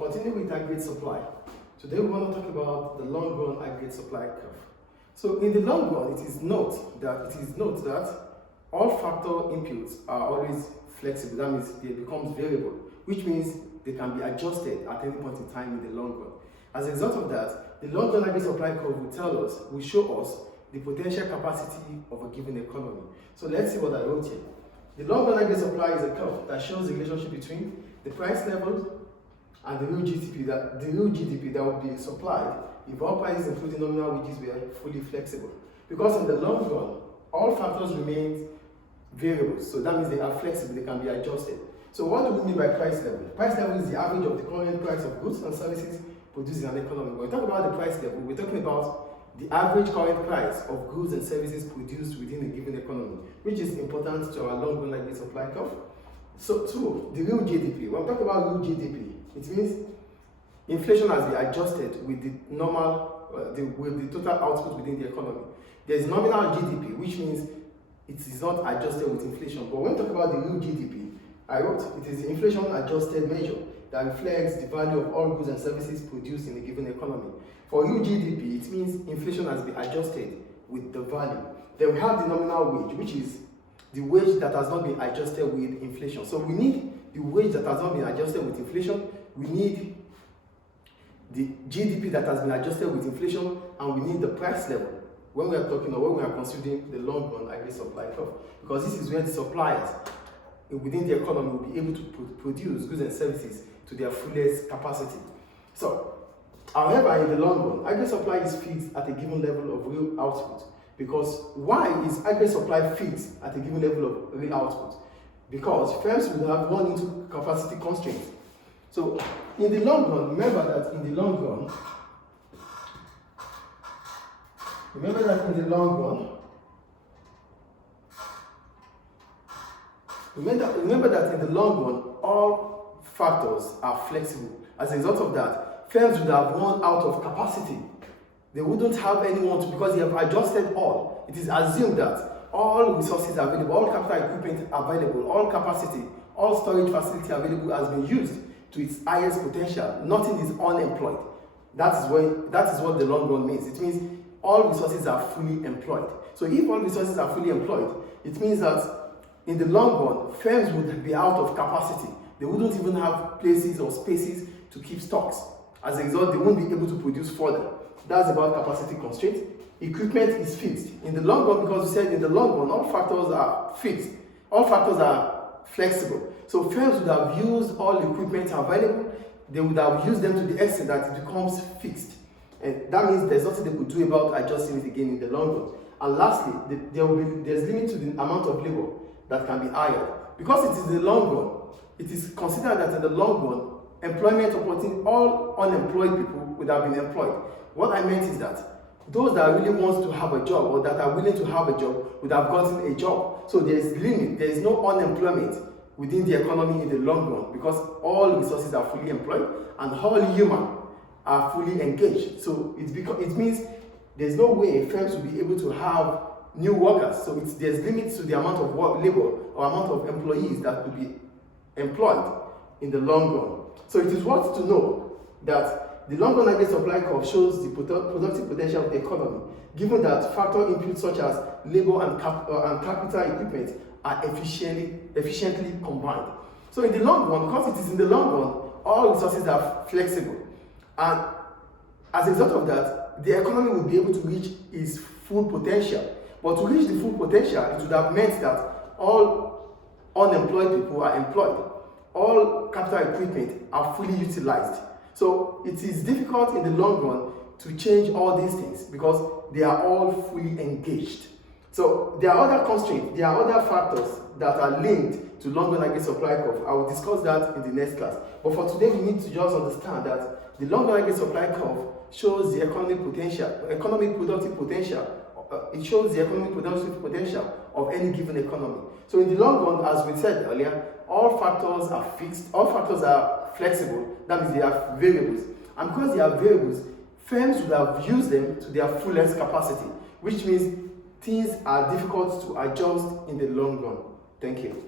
continue with aggregate supply. Today we want to talk about the long run aggregate supply curve. So in the long run, it is note that all factor inputs are always flexible. That means they become variable, which means they can be adjusted at any point in time in the long run. As a result of that, the long run aggregate supply curve will show us the potential capacity of a given economy. So let's see what I wrote here. The long run aggregate supply is a curve that shows the relationship between the price level and the real GDP that will be supplied if all prices including nominal wages were fully flexible. Because in the long run, all factors remain variables, so that means they are flexible, they can be adjusted. So what do we mean by price level? Price level is the average of the current price of goods and services produced in an economy. When we talk about the price level, we're talking about the average current price of goods and services produced within a given economy, which is important to our long run aggregate supply curve. So two, the real GDP. When we talk about real GDP, it means inflation has been adjusted with the with the total output within the economy. There is nominal GDP, which means it is not adjusted with inflation. But when we talk about the real GDP, I wrote it is the inflation adjusted measure that reflects the value of all goods and services produced in a given economy. For real GDP, it means inflation has been adjusted with the value. Then we have the nominal wage, which is the wage that has not been adjusted with inflation. So we need the wage that has not been adjusted with inflation, we need the GDP that has been adjusted with inflation, and we need the price level when we are talking or when we are considering the long run aggregate supply curve. Because this is where the suppliers within the economy will be able to produce goods and services to their fullest capacity. So, however, in the long run, aggregate supply is fixed at a given level of real output. Because why is aggregate supply fixed at a given level of real output? Because firms will have run into capacity constraints. So, in the long run, remember that in the long run, all factors are flexible. As a result of that, firms would have run out of capacity. They wouldn't have anyone to, because they have adjusted all. It is assumed that all resources available, all capital equipment available, all capacity, all storage facility available has been used to its highest potential. Nothing is unemployed. That is what the long run means. It means all resources are fully employed. So if all resources are fully employed, it means that in the long run, firms would be out of capacity. They wouldn't even have places or spaces to keep stocks. As a result, they won't be able to produce further. That's about capacity constraint. Equipment is fixed. In the long run, because we said in the long run, all factors are fixed. All factors are flexible. So firms would have used all equipment available. They would have used them to the extent that it becomes fixed. And that means there's nothing they could do about adjusting it again in the long run. And lastly, there's limit to the amount of labor that can be hired. Because it is the long run, it is considered that in the long run, employment opportunity, all unemployed people would have been employed. What I meant is that those that really want to have a job or that are willing to have a job would have gotten a job. So there is limit, there is no unemployment within the economy in the long run because all resources are fully employed and all human are fully engaged. So it means there's no way firms will be able to have new workers. So there's limits to the amount of labor or amount of employees that could be employed in the long run. So it is worth to know that the long run aggregate supply curve shows the productive potential of the economy, given that factor inputs such as labor and capital equipment are efficiently combined. So in the long run, because it is in the long run, all resources are flexible. And as a result of that, the economy will be able to reach its full potential. But to reach the full potential, it would have meant that all unemployed people are employed. All capital equipment are fully utilized. So it is difficult in the long run to change all these things because they are all fully engaged. So there are other constraints, there are other factors that are linked to long run aggregate supply curve. I will discuss that in the next class. But for today, we need to just understand that the long run aggregate supply curve shows the economic productive potential. It shows the economic productive potential of any given economy. So in the long run, as we said earlier, all factors are fixed, all factors are flexible. That means they are variables. And because they are variables, firms would have used them to their fullest capacity, which means things are difficult to adjust in the long run. Thank you.